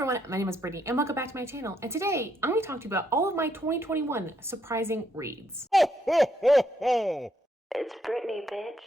everyone, my name is Brittany and welcome back to my channel. And today I'm going to talk to you about all of my 2021 surprising reads. It's Brittany, bitch.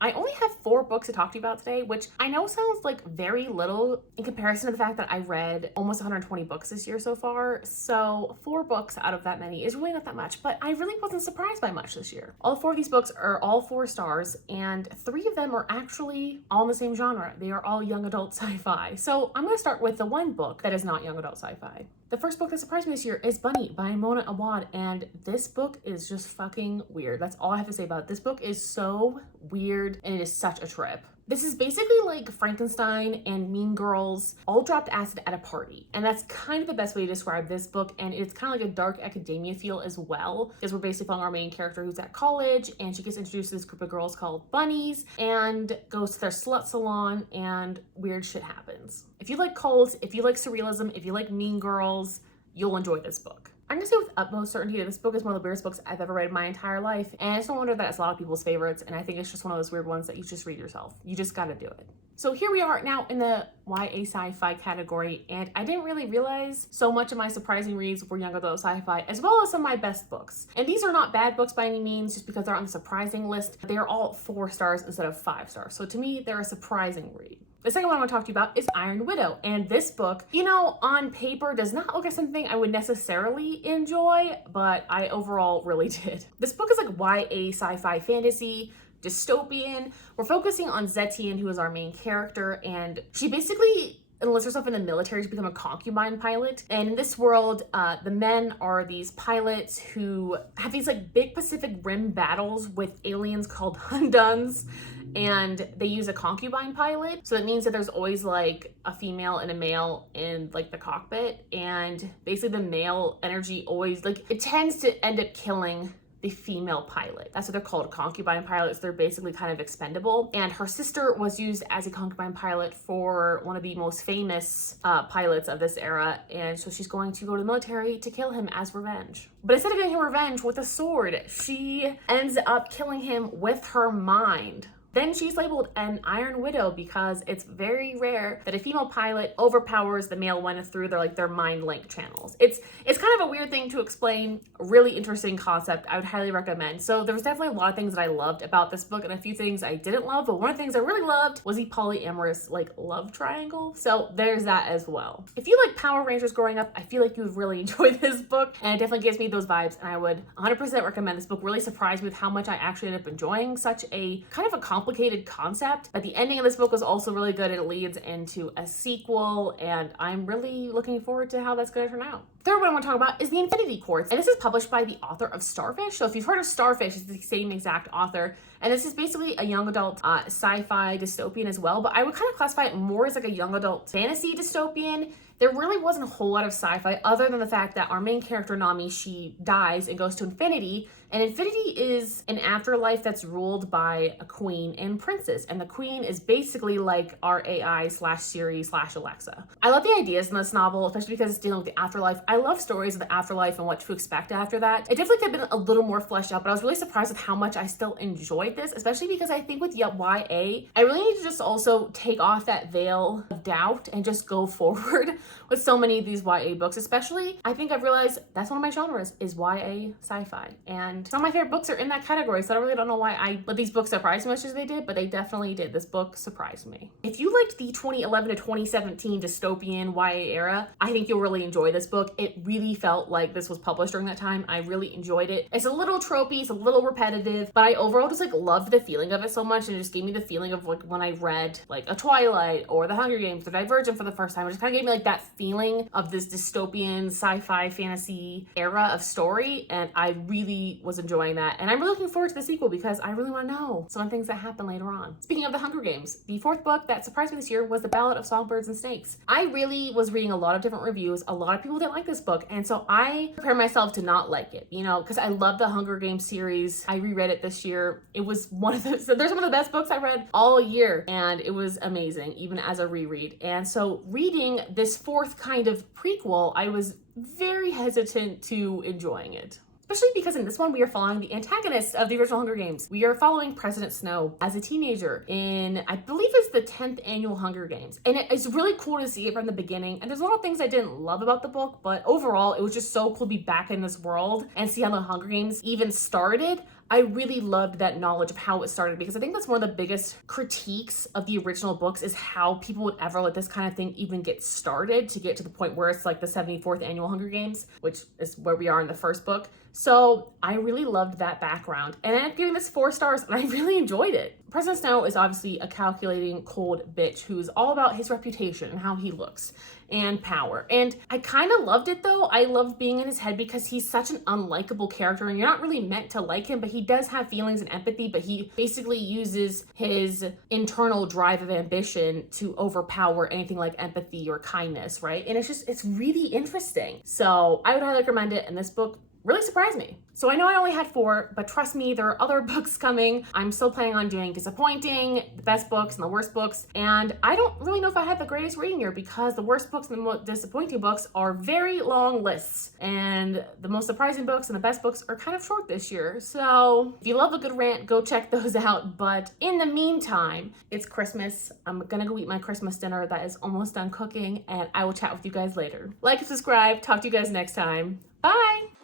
I only have 4 books to talk to you about today, which I know sounds like very little in comparison to the fact that I read almost 120 books this year so far. So 4 books out of that many is really not that much, but I really wasn't surprised by much this year. All 4 of these books are all 4 stars, and 3 of them are actually all in the same genre. They are all young adult sci-fi. So I'm going to start with the one book that is not young adult sci-fi. The first book that surprised me this year is Bunny by Mona Awad, and this book is just fucking weird. That's all I have to say about it. This book is so weird, and it is such a trip. This is basically like Frankenstein and Mean Girls all dropped acid at a party. And that's kind of the best way to describe this book. And it's kind of like a dark academia feel as well, because we're basically following our main character who's at college and she gets introduced to this group of girls called bunnies and goes to their slut salon and weird shit happens. If you like cults, if you like surrealism, if you like Mean Girls, you'll enjoy this book. I'm gonna say with utmost certainty that this book is one of the weirdest books I've ever read in my entire life, and it's no wonder that it's a lot of people's favorites, and I think it's just one of those weird ones that you just read yourself. You just gotta do it. So here we are now in the YA sci-fi category, and I didn't really realize so much of my surprising reads were young adult sci-fi, as well as some of my best books. And these are not bad books by any means, just because they're on the surprising list. They're all 4 stars instead of 5 stars, so to me, they're a surprising read. The second one I want to talk to you about is Iron Widow, and this book, you know, on paper does not look like something I would necessarily enjoy, but I overall really did. This book is like YA sci-fi fantasy, dystopian. We're focusing on Zetian, who is our main character, and she basically enlists herself in the military to become a concubine pilot. And in this world, the men are these pilots who have these like big Pacific Rim battles with aliens called Hunduns, and they use a concubine pilot. So that means that there's always like a female and a male in like the cockpit, and basically the male energy always like it tends to end up killing the female pilot. That's what they're called, concubine pilots. They're basically kind of expendable. And her sister was used as a concubine pilot for one of the most famous pilots of this era. And so she's going to go to the military to kill him as revenge. But instead of getting her revenge with a sword, she ends up killing him with her mind. Then she's labeled an Iron Widow because it's very rare that a female pilot overpowers the male one through their mind link channels. It's kind of a weird thing to explain, a really interesting concept. I would highly recommend. So there was definitely a lot of things that I loved about this book and a few things I didn't love, but one of the things I really loved was the polyamorous like love triangle. So there's that as well. If you like Power Rangers growing up, I feel like you would really enjoy this book, and it definitely gives me those vibes, and I would 100% recommend this book. Really surprised me with how much I actually ended up enjoying such a kind of a complicated concept, but the ending of this book was also really good. It leads into a sequel, and I'm really looking forward to how that's going to turn out. Third one I want to talk about is the Infinity Quartz, and this is published by the author of Starfish. So if you've heard of Starfish, it's the same exact author, and this is basically a young adult sci-fi dystopian as well, but I would kind of classify it more as like a young adult fantasy dystopian. There really wasn't a whole lot of sci-fi other than the fact that our main character, Nami, she dies and goes to infinity. And infinity is an afterlife that's ruled by a queen and princess. And the queen is basically like our AI / Siri / Alexa. I love the ideas in this novel, especially because it's dealing with the afterlife. I love stories of the afterlife and what to expect after that. It definitely could have been a little more fleshed out, but I was really surprised with how much I still enjoyed this, especially because I think with YA, I really need to just also take off that veil of doubt and just go forward with so many of these YA books. Especially, I think I've realized that's one of my genres is YA sci-fi, and some of my favorite books are in that category, so I really don't know why I let these books surprise me as much as they did, but they definitely did. This book surprised me. If you liked the 2011 to 2017 dystopian YA era, I think you'll really enjoy this book. It really felt like this was published during that time. I really enjoyed it. It's a little tropey, it's a little repetitive, but I overall just like loved the feeling of it so much, and it just gave me the feeling of like when I read like a Twilight or the Hunger Games or Divergent for the first time. It just kind of gave me like that feeling of this dystopian sci-fi fantasy era of story, and I really was enjoying that, and I'm really looking forward to the sequel because I really want to know some of the things that happen later on. Speaking of the Hunger Games, the 4th book that surprised me this year was The Ballad of Songbirds and Snakes. I really was reading a lot of different reviews. A lot of people didn't like this book, and so I prepared myself to not like it, you know, because I love the Hunger Games series. I reread it this year. It was one of the, there's one of the best books I read all year, and it was amazing, even as a reread. And so reading this 4th kind of prequel, I was very hesitant to enjoying it. especially because in this one we are following the antagonists of the original Hunger Games. We are following President Snow as a teenager in, I believe it's the 10th annual Hunger Games. And it's really cool to see it from the beginning. And there's a lot of things I didn't love about the book, but overall it was just so cool to be back in this world and see how the Hunger Games even started. I really loved that knowledge of how it started, because I think that's one of the biggest critiques of the original books is how people would ever let this kind of thing even get started to get to the point where it's like the 74th annual Hunger Games, which is where we are in the first book. So I really loved that background, and I ended up giving this 4 stars, and I really enjoyed it. President Snow is obviously a calculating, cold bitch who's all about his reputation and how he looks and power. And I kind of loved it though. I loved being in his head because he's such an unlikable character and you're not really meant to like him, but he does have feelings and empathy, but he basically uses his internal drive of ambition to overpower anything like empathy or kindness, right? And it's really interesting. So I would highly recommend it, and this book really surprised me. So I know I only had 4, but trust me, there are other books coming. I'm still planning on doing disappointing, the best books, and the worst books. And I don't really know if I had the greatest reading year, because the worst books and the most disappointing books are very long lists. And the most surprising books and the best books are kind of short this year. So if you love a good rant, go check those out. But in the meantime, it's Christmas. I'm gonna go eat my Christmas dinner that is almost done cooking, and I will chat with you guys later. Like and subscribe. Talk to you guys next time. Bye!